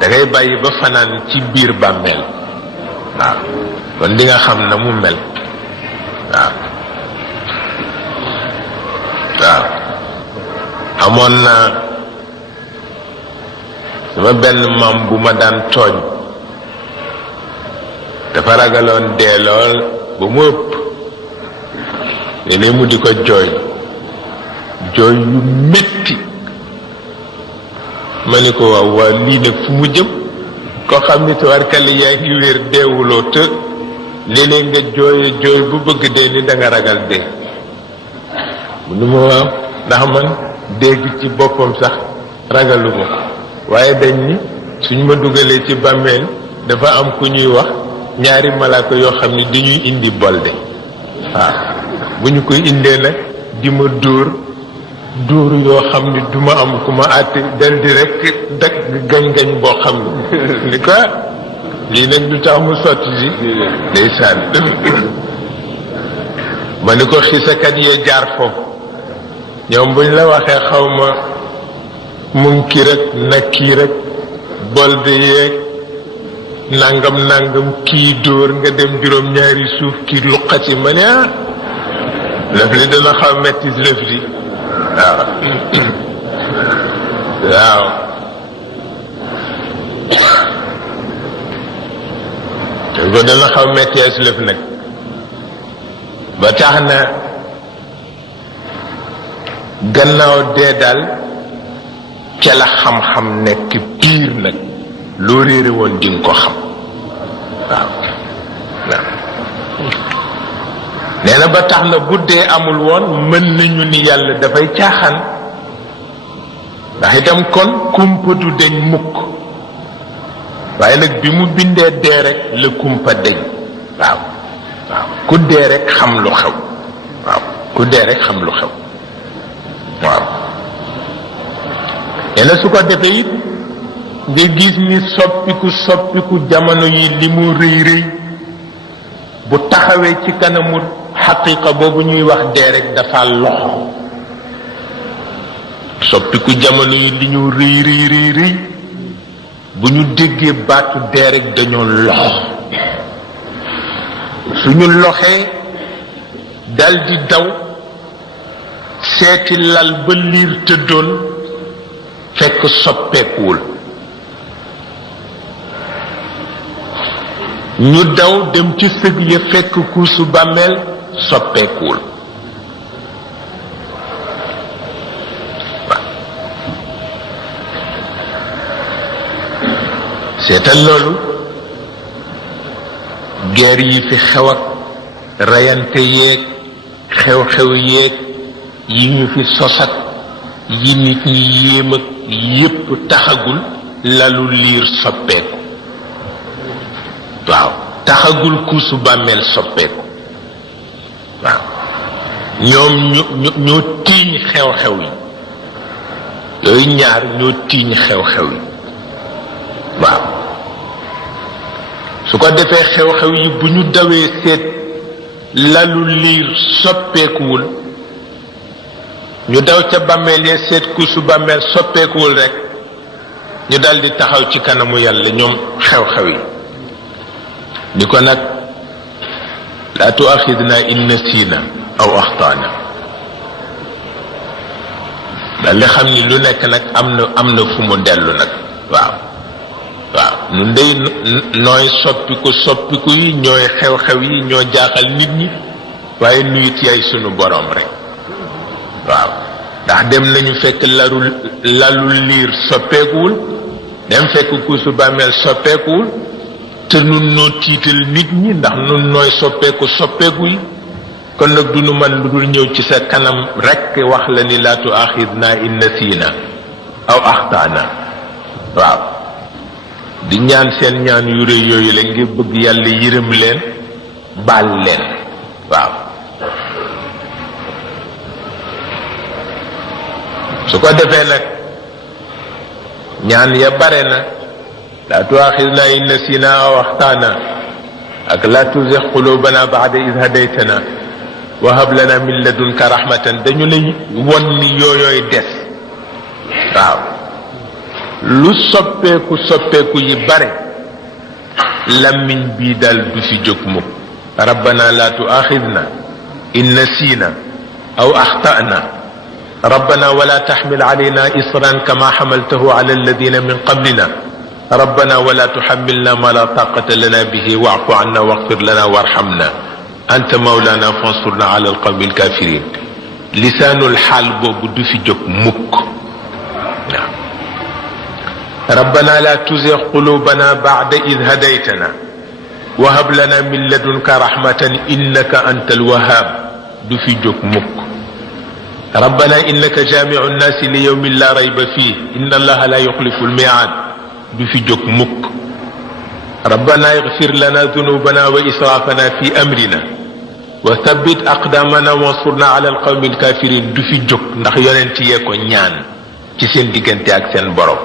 dangay bàyyi ba fanaan ci biir bàmmeel waaw kon di nga xam na mu mel waaw amoon na sama benn maam bu ma daan tooñ dafa ragaloon dee lool ba mu ëpp léeg-léeg mu di ko jooy yu metti ma ni ko waaw lii nag fu mu jëm koo xam ni tawarkali yaa ngi wér deewuloo te léeg-léeg nga jooy bu bëgg dee ni da nga ragal dee mu ni ma waaw ndax man dégg ci boppam sax ragaluma ko waaye dañ ni suñ ma dugalee ci bàmmeel dafa am ku ñuy wax ñaari malaaka yoo xam ni dañuy indi bolde waaw bu ñu koy indee nag di ma dóor yoo xam ni duma am ku ma àtte dal di rek dak gañ-gañ boo xam ni ko lii nag du tax mu sotti si ndeysaan ma ni ko xisakat yee jaar foofu ñoom buñ la waxee xaw ma munkir ak nakkiir ak bolde yeeg nangam kii dóor nga dem juróom ñaari suuf kii luqati ma ne lëf li dana xaw metti lëf li waaw te ko dana xaw metti as lëf nag ba tax na gannaaw dee daal ca la xam-xam nekk piir nag loo réere woon di nga ko xam waaw waaw nee na ba tax na bu dee amul woon mën nañu ni yàlla dafay caaxaan ndax itam kon kumpa du deñ mukk waaye nag bi mu bindee dee rek la kumpa deñ waaw waaw ku dee rek xam lu xew waaw ku dee rek xam lu xew waaw nee na su ko defee it nga gis ni soppiku jamono yi li mu rëy rëy bu taxawee ci kanamu xaqiqa boobu ñuy wax dee rek dafa loxo soppiku jamono yi li ñu rëy rëy bu ñu déggee baatu dee rek dañoo lox suñu loxee daldi daw seeti lal ba liir tëddoon fekk soppeekuwul ñu daw dem ci sëg ya fekk kuusu bàmmeel soppeekuwul seetal loolu guerre yi fi xew ak rayante yeeg xew-xew yeeg yi ñu fi sosat yi nit ñi yéem ak yépp taxagul lalu liir soppeeku waaw taxagul kuusu bàmmeel soppeeku waaw ñoom ñoo tiiñ xew-xew yi yooyu ñaar ñoo tiiñ xew-xew yi waaw su ko defee xew-xew yi bu ñu dawee seet lalu liir soppeekuwul ñu daw ca bàmmeel ya seet kuusu bàmmeel soppeekuwul rek ñu daldi taxaw ci kanamu yàlla ñoom xew-xew yi ni ko nag laa tuaxidna in nasiina aw axtaana daldi xam ni lu nekk nag am na fu mu dellu nag waaw waaw nun dey nooy soppiku yi ñooy xew-xew yi ñoo jaaxal nit ñi waaye nuyit yaay sunu borom rek waaw ndax dem nañu fekk lalu liir soppeekuwul dem fekk kuusu bàmmeel soppeekuwul te nun noo tiital nit ñi ndax nun nooy soppeeku yi kon nag du nu man lu dul ñëw ci sa kanam rekk wax la ni laa tuaxidna in nasiina aw axtaana waaw di ñaan seen ñaan yu rëy yooyu la ngir bëgg yàlla yërëm leen baal leen waaw su ko defee nag ñaan ya bare na laa tuaxidna in nasiina aw axtaana ak laa tuzigh qulubana ba'da idh hadaytana wa hab lana min ladunka rahmatan dañu lay won ni yooyooy des waaw lu soppeeku yi bare lammiñ bii dal du fi jóg mukk rabbana la tuaxidna in nasiina aw axtana rabbana wala taxmil alayna isran kama xamaltahu ala alladina min qablina rabbana wala tuxamilna ma la taqata lana bihi wa'fu anna waghfir lana warhamna anta mawlana fansurna ala alqawmi alkafirin lisaanul xaal boobu du fi jóg mukk waaw rabbana la tuzigh qulubana ba'da idh hadaytana wa hab lana min ladunka rahmatan innaka antal wahhab du fi jóg mukk rabbana innaka jami'u nnasi li yawmin la rayba fihi inna allaha la yukhlifu al-mi'ad du fi jóg mukk rabbana ighfir lana dhunubana wa israfana fi amrina wa thabbit aqdamana wansurna ala alqawmi alkafirin du fi jóg ndax yonent yee ko ñaan ci seen diggante ak seen borom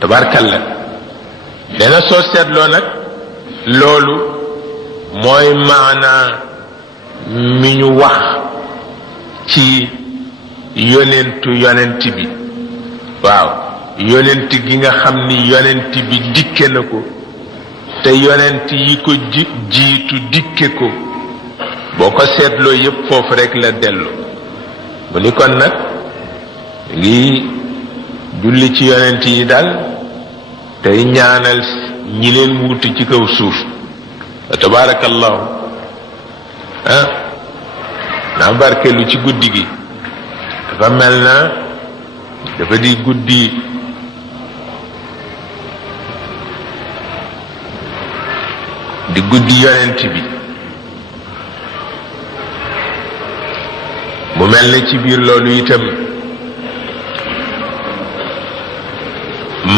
tabarkalla dana soo seetloo nag loolu mooy maanaa mi ñu wax ci yonent bi waaw yonent gi nga xam ni yonent bi dikke na ko te yonent yi ko jiitu dikke ko boo ko seetloo yépp foofu rekk la dellu mu ni kon nag ngi julli ci yonent yi daal tey ñaanal ñi leen wuti ci kaw suuf tabaarakallahu naa barkeelu ci guddi gi dafa mel na dafa di guddi yonent bi mu mel na ci biir loolu itam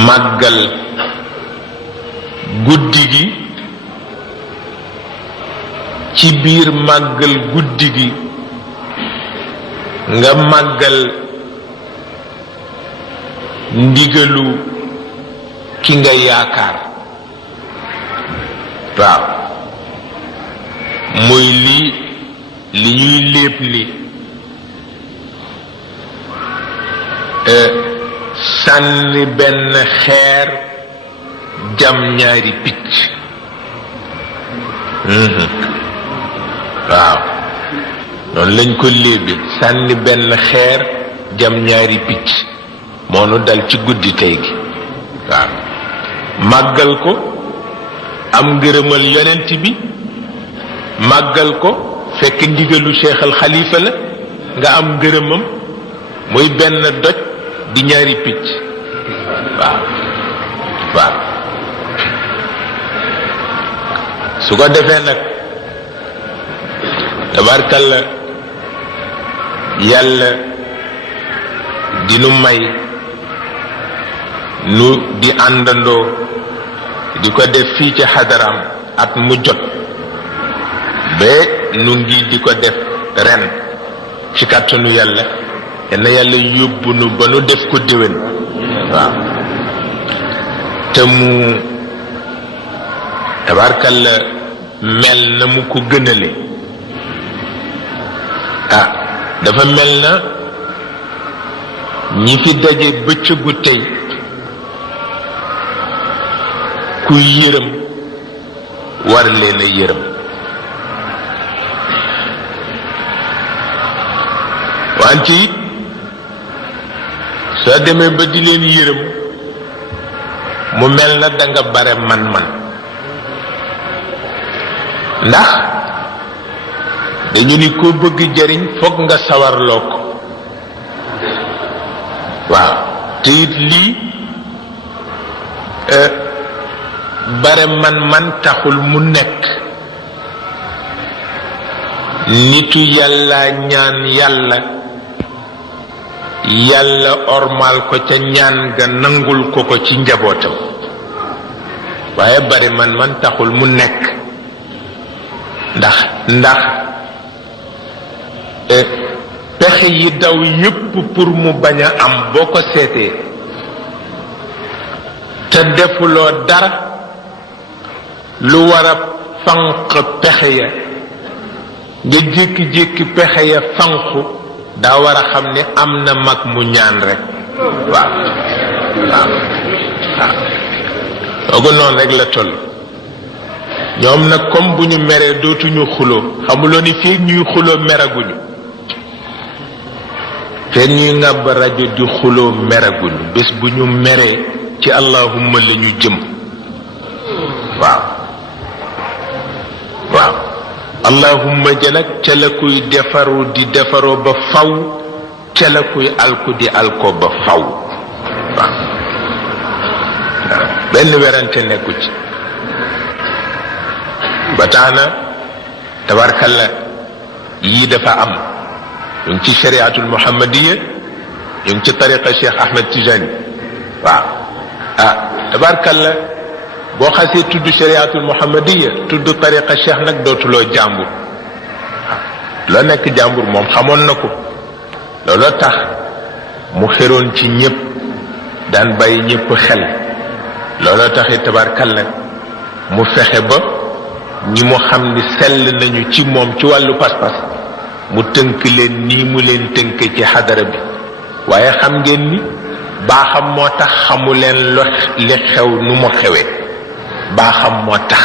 màggal guddi gi ci biir màggal guddi gi nga màggal ndigalu ki nga yaakaar waaw muy li ñuy léeb ni sànni benn xeer jam ñaari picc waaw noonu lañ ko léebe sànni benn xeer jam ñaari picc moo nu dal ci guddi tey gi waaw màggal ko am ngërëmal yonent bi màggal ko fekk ndigalu Cheikh al Khalifa la nga am ngërëmam muy benn doj di ñaari picc waaw waaw su ko defee nag tabarkalla yàlla dinu may nu di àndandoo di ko def fii ci xadaram at mu jot ba nu ngi di ko def ren ci kàttanu yàlla yenn yàlla yóbbu nu ba nu def ko déwén waaw te mu tabarkalla mel na mu ko gënale dafa mel na ñi fi daje bëccëgu tey ku yërëm war leen a yërëm wante it soo demee ba di leen yërëm mu mel na danga bare man-man ndax dañu ni ko bëgg jariñ fokk nga sawarloo ko waaw te it lii bare man taxul mu nekk nitu yàlla ñaan yàlla ormal ko ca ñaan ga nangul ko ci njabootam waaye bare man taxul mu nekk ndax pexe yi daw yépp pour mu bañ a am boo ko seetee te defuloo dara lu war a fanq pexe ya nga jékki-jékki pexe ya fanqu daa war a xam ne am na mag mu ñaan rek waaw soogu noonu rek la toll ñoom nag comme bu ñu meree dootuñu xuloo xamuloo ni fii ñuy xuloo meraguñu fii ñuy ngàbb rajo di xuloo meraguñu bés bu ñu meree ci allahumma la ñu jëm waaw allahumma ja nag ca la kuy defaru di defaroo ba faw ca la kuy alku di alko ba faw waaw benn werante nekku ci ba tax na tabarkalla yii dafa am ñu ngi ci shariatul muhammadiya ñu ngi ci tariqa Cheikh Ahmed Tijani waaw tabarkalla boo xasee tudd shariatul muhammadiya tudd tariqa Cheikh nag dootuloo jàmbur loo nekk jàmbur moom xamoon na ko looloo tax mu xeroon ci ñépp daan bàyyi ñépp xel looloo taxit tabarkalla mu fexe ba ñi mu xam ni sell nañu ci moom ci wàllu pas-pas mu tënk leen nii mu leen tënk ci xadara bi waaye xam ngeen ni baaxam moo tax xamu leen li xew nu mu xewee baaxam moo tax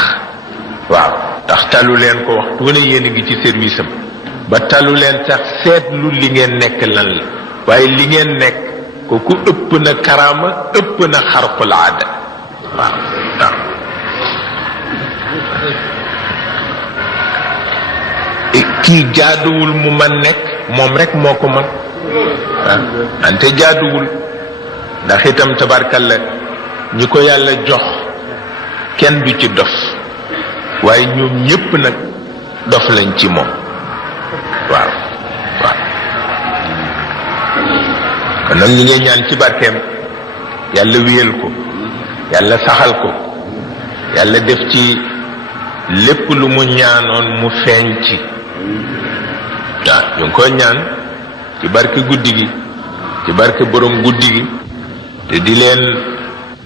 waaw ndax talu leen ko waxtu wane yéen a ngi ci service am ba talu leen sax seetlu li ngeen nekk lan la waaye li ngeen nekk kooku ëpp na karaama ëpp na xarqul aada waaw kii jaaduwul mu man nekk moom rek moo ko man ante jaaduwul ndax itam tabarkalla ñi ko yàlla jox kenn du ci dof waaye ñoom ñépp nag dof lañ ci moom waaw kon nag ñi ngay ñaan ci barkeem yàlla wéyal ko yàlla saxal ko yàlla def ci lépp lu mu ñaanoon mu feeñ ci waaw ñu ngi koy ñaan ci barke guddi gi ci barke borom guddi gi te di leen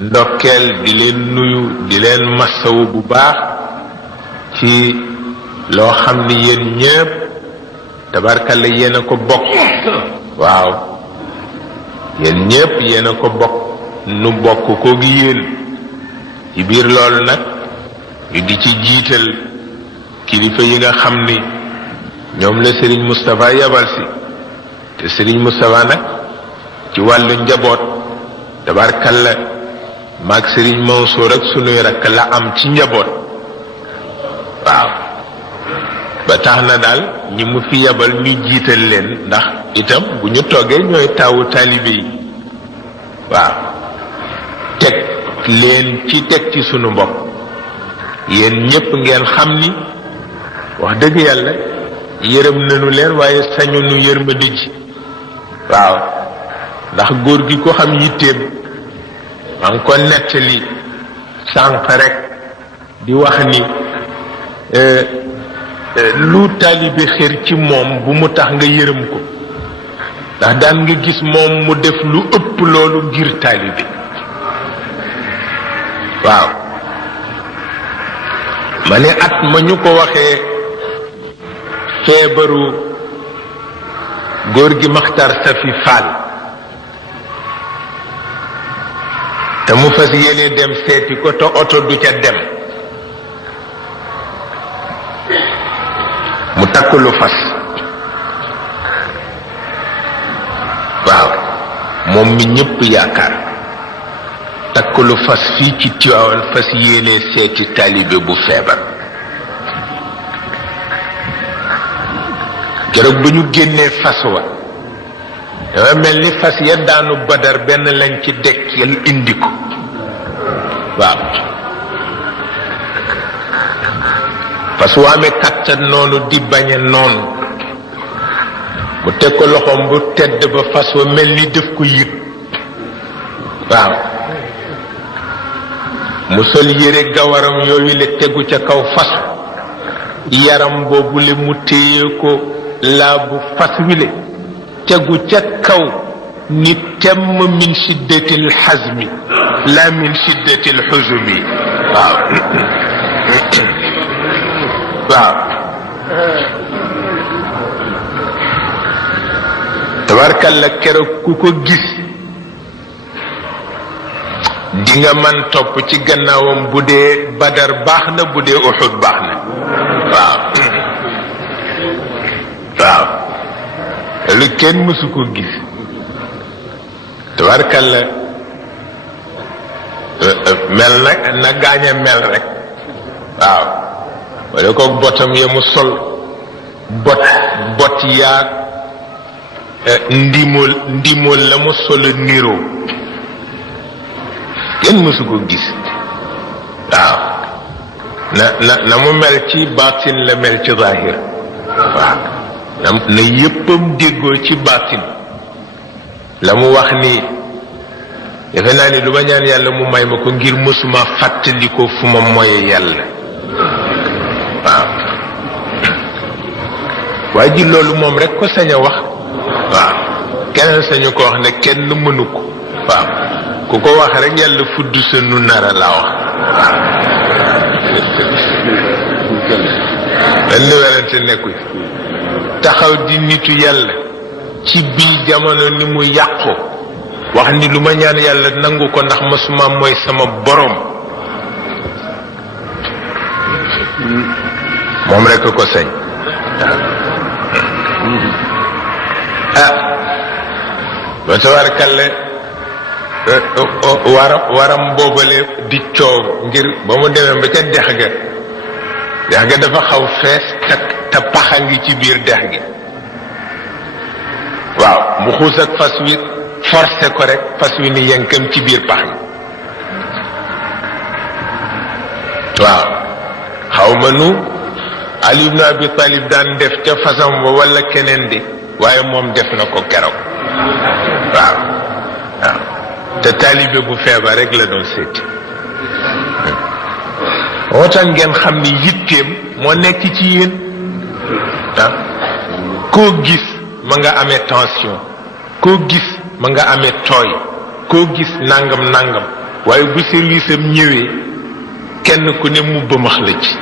ndokkeel di leen nuyu di leen massawu bu baax ci loo xam ni yéen ñépp tabarkalla yéen a ko bokk waaw yéen ñépp yéen a ko bokk nu bokk ko gi yéen ci biir loolu nag ñu di ci jiital kilifa yi nga xam ni ñoom la Serigne Moustapha yabal si te Serigne Moustapha nag ci wàllu njaboot tabarkalla maag Serigne Mansour ak sunuy rakk la am ci njaboot waaw ba tax na daal ñi mu fi yabal ñu jiital leen ndax itam bu ñu toggee ñooy taawu taalibe yi waaw teg leen ci teg ci sunu bopp yéen ñépp ngeen xam ni wax dëgg yàlla yërëm nañu leen waaye sañu nu yërmande ji waaw ndax góor gi ko xam yitteem maa ngi ko nettali sànq rek di wax ni lu taalibe xër ci moom bu mu tax nga yërëm ko ndax daan nga gis moom mu def lu ëpp loolu ngir taalibe waaw ma ne at ma ñu ko waxee feebaru góor gi Maxtar Safi Fall te mu fas yéene dem seeti ko te oto du ca dem mu takk lu fas waaw moom mi ñépp yaakaar takk lu fas fii ci Tiwaawan fas yéene seeti taalibe bu feebar keroog ba ñu génnee fas wa dafa mel ni fas ya daanu Badar benn lañ ci dekkal indi ko waaw fas wa amee kàttan noonu di bañe noonu mu teg ko loxoom bu tedd ba fas wa mel ni def ko yëg waaw mu sol yére gawaram yooyu la tegu ca kaw fas yaram boobu le mu téye ko laabu fas wi le tegu ca kaw ni temm min shiddatil xasmi la min shiddatil xusumi waaw waaw tabarkalla keroog ku ko gis di nga man topp ci gannaawam bu dee Badar baax na bu dee Uhud baax na waaw waaw lu kenn mësu ko gis tabarkalla mel na gaañ a mel rek waaw wala ko botam ya mu sol bot yaag ndimool la mu sol niroo kenn mësu ko gis waaw na mu mel ci baatin la mel ci zahir waaw na yéppam déggoo ci baatin la mu wax ni defe naa ni lu ma ñaan yàlla mu may ma ko ngir mësuma fàttali ko fu ma moye yàlla waaw waaye ji loolu moom rek ko sañ a wax waaw keneen sañu ko wax ne kenn mënu ko waaw ku ko wax rek yàlla fudd sa nu nara laa wax waaw benn werante nekku taxaw di nitu yàlla ci bii jamono ni mu yàqu wax ni lu ma ñaan yàlla nangu ko ndax masuma mooy sama borom moom rekk ko sañ ba tabarkalle waram boobale di coow ngir ba mu demee ba ca dex ga dafa xaw fees te paxa ngi ci biir dex gi waaw mu xuus ak fas wi forcé ko rek fas wi ni yënkam ci biir pax mi waaw xaw ma nu Ali ibn Abi Talib daan def ca fasam wa wala keneen di waaye moom def na ko keroog waaw waaw te taalibe bu feebar rek la doon seeti moo tax ngeen xam ni yitteem moo nekk ci yéen ah koo gis ma nga amee tension koo gis ma nga amee tooy koo gis nangam nangam waaye bu service am ñëwee kenn ku ne mu bëmax la ci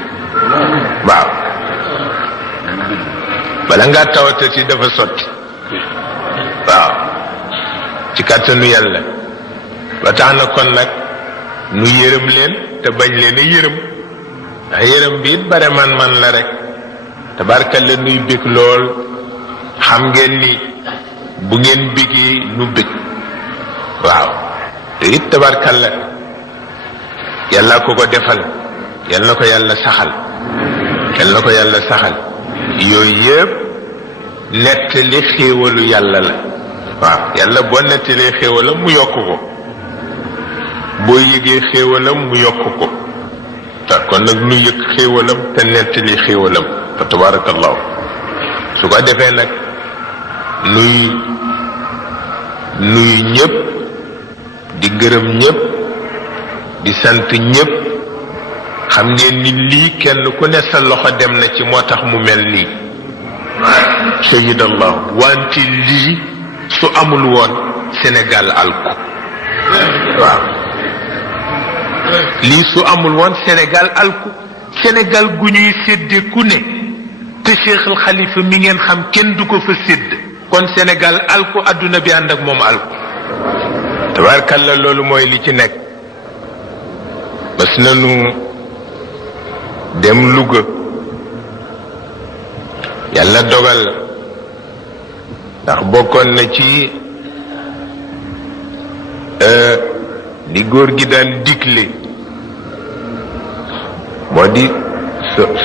waaw bala ngaa tawatati dafa sotti waaw ci kàttanu yàlla ba tax na kon nag nu yërëm leen te bañ leen a yërëm ndax yërëm bi it bare man la rek tabarkalla nuy bég lool xam ngeen ni bu ngeen bégee nu bég waaw te it tabarkalla yàlla ko ko defal yal na ko yàlla saxal yal na ko yàlla saxal yooyu yëpp nettali xéewalu yàlla la waaw yàlla boo nettalee xéewalam mu yokk ko boo yëgee xéewalam mu yokk ko kon nag nu yëg xéewalam te nettali xéewalam fa tabarakallahu su ko defee nag nuy ñëpp di gërëm ñëpp di sant ñëpp xam ngeen ni lii kenn ku ne sa loxo dem na ci moo tax mu mel nii shahidallah wante lii su amul woon Sénégal alku waaw lii su amul woon Sénégal alku Sénégal gu ñuy sédde ku ne te Cheikh al Khalifa mi ngeen xam kenn du ko fa sédd kon Sénégal alku adduna bi ànd ak moom alku tabaarkalla loolu mooy li ci nekk bas nanu dem Louga yàlla dogal ndax bokkoon na ci li góor gi daan digle moo di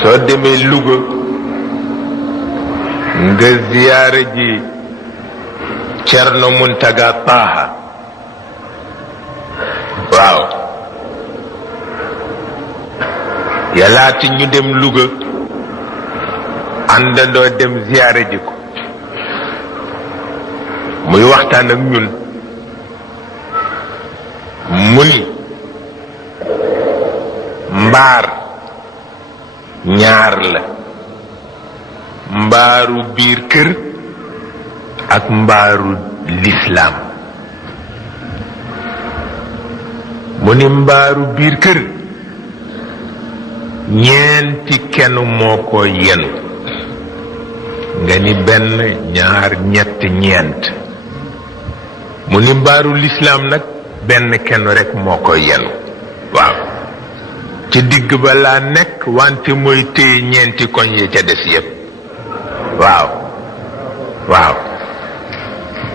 soo demee Louga nga ziyaara ji Cerno Muntaga Taaha waaw yàllaati ñu dem Louga àndandoo dem ziyaara ji ko muy waxtaan ak ñun mu ni mbaar ñaar la mbaaru biir kër ak mbaaru lislaam mu ni mbaaru biir kër ñeenti kenn moo ko yenu nga ni benn ñaar ñett ñeent mu ni mbaaru lislaam nag benn kenn rek moo ko yenu waaw ci digg ba laa nekk wante mooy téye ñeenti koñ yi ca des yépp waaw waaw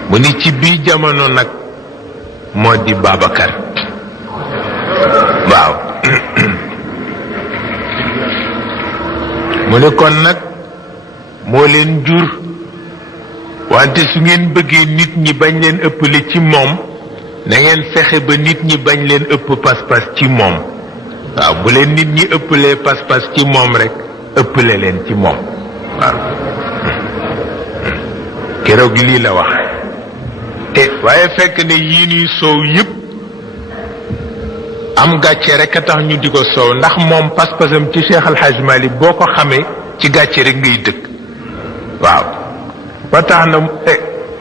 mu ni ci bii jamono nag moo di Babacar waaw mu ne kon nag moo leen jur wante su ngeen bëggee nit ñi bañ leen ëppale ci moom na ngeen fexe ba nit ñi bañ leen ëpp pas-pas ci moom waaw bu leen nit ñi ëppalee pas-pas ci moom rek ëppale leen ci moom waaw keroog lii la wax waaye fekk ne yii ñuy soow yëpp am gàcce rek a tax ñu di ko soow ndax moom pas-pasam ci Cheikh Al Hadj Malick boo ko xamee ci gàcce rek ngay dëkk waaw ba tax na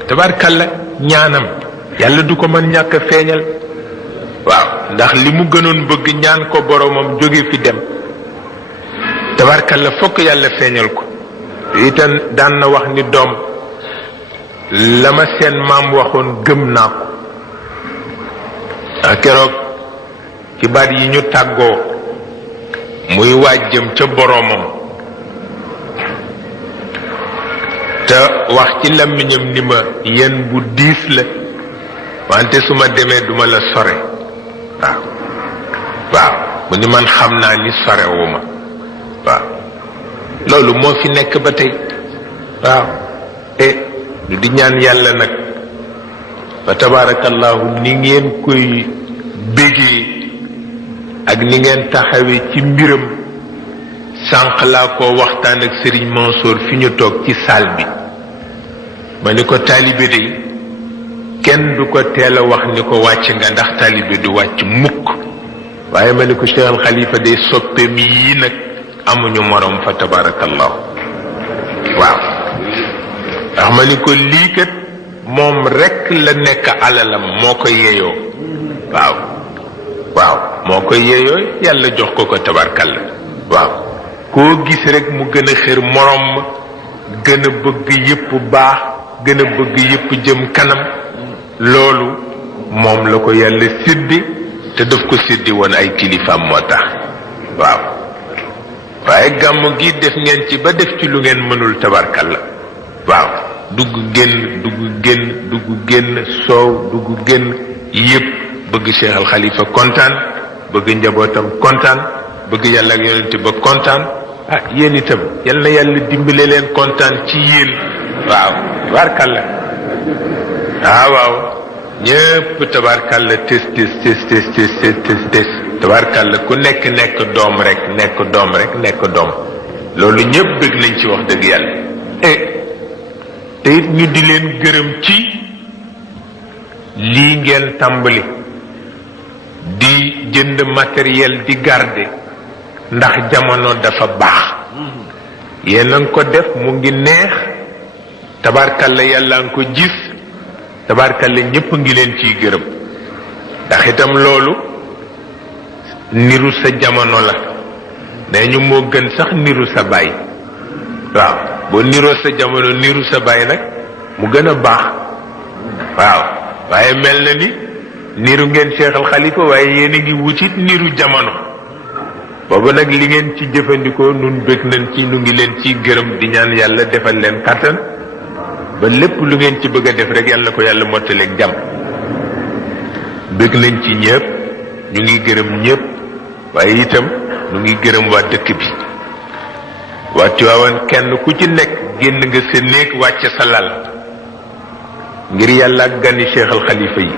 tabarkalla ñaanam yàlla du ko mën ñàkk a feeñal waaw ndax li mu gënoon bëgg ñaan ko boromam jóge fi dem tabarkalla fokk yàlla feeñal ko itam daan na wax ni doom la ma seen maam waxoon gëm naa ko ak keroog ci baat yi ñu tàggoo muy waaj jëm ca boromam te wax ci làmmiñam ni ma yéen bu diis la wante su ma demee duma la sore waaw waaw mu ni man xam naa ni sorewuma waaw loolu moo fi nekk ba tey waaw lu di ñaan yàlla nag fa tabarakallahu ni ngeen koy bégee ak ni ngeen taxawee ci mbiram sànq laa ko waxtaan ak Serigne Mansour fi ñu toog ci salle bi ma ni ko taalibe de kenn du ko teel a wax ni ko wàcc nga ndax taalibe du wàcc mukk waaye ma ni ko Cheikh Al Khalifa day soppeem yii nag amuñu morom fa tabarakallahu waaw ndax ma ni ko lii kat moom rekk la nekk alalam moo ko yeeyoo waaw waaw moo ko yeeyoo yàlla jox ko tabarkal waaw koo gis rek mu gën a xër morom gën a bëgg yépp baax gën a bëgg yépp jëm kanam loolu moom la ko yàlla séddi te daf ko séddi woon ay kilifaam moo tax waaw waaye gàmmu gi def ngeen ci ba def ci lu ngeen mënul tabarkal la waaw dugg génn soow dugg génn yépp bëgg Cheikh Al Khalifa kontaan bëgg njabootam kontaan bëgg yàlla ak yonent ba kontaan ah yéen itam yal na yàlla dimbale leen kontaan ci yéen waaw tabarkalla waaw ñépp tabarkalla tes tabarkalla ku nekk doom rek loolu ñépp bëgg nañ ci wax dëgg yàlla te it ñu di leen gërëm ci lii ngeen tàmbali di jënd matériel di garder ndax jamono dafa baax yéen a ngi ko def mu ngi neex tabarkalla yàlla nga ko gis tabarkalla ñépp ngi leen ciy gërëm ndax itam loolu niru sa jamono la nee ñu moo gën sax niru sa baay waaw boo niroo sa jamono niru sa baay nag mu gën a baax waaw waaye mel na ni niru ngeen Cheikh Al Khalifa waaye yéen a ngi wutit niru jamono boobu nag li ngeen ci jëfandikoo nun bëgg nañ ci nu ngi leen ciy gërëm di ñaan yàlla defal leen kàttan ba lépp lu ngeen ci bëgg a def rek yàlla ko yàlla mottaleeg jàmm bëgg nañ ci ñëpp ñu ngi gërëm ñëpp waaye itam nu ngi gërëm waa dëkk bi waa Tiwaawan kenn ku ci nekk génn nga sa néeg wàcce sa lal ngir yàlla ak gani Cheikh Al Khalifa yi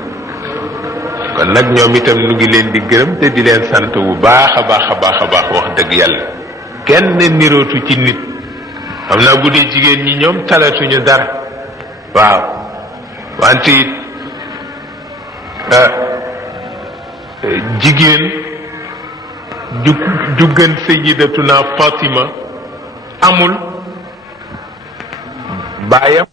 kon nag ñoom itam nu ngi leen di gërëm te di leen sant bu baax a baax wax dëgg yàlla kenn nirootu ci nit xam naa bu dee jigéen ñi ñoom talatuñu dara waaw wante it jigéen ju gën Sayyidatuna Fatima amul baayam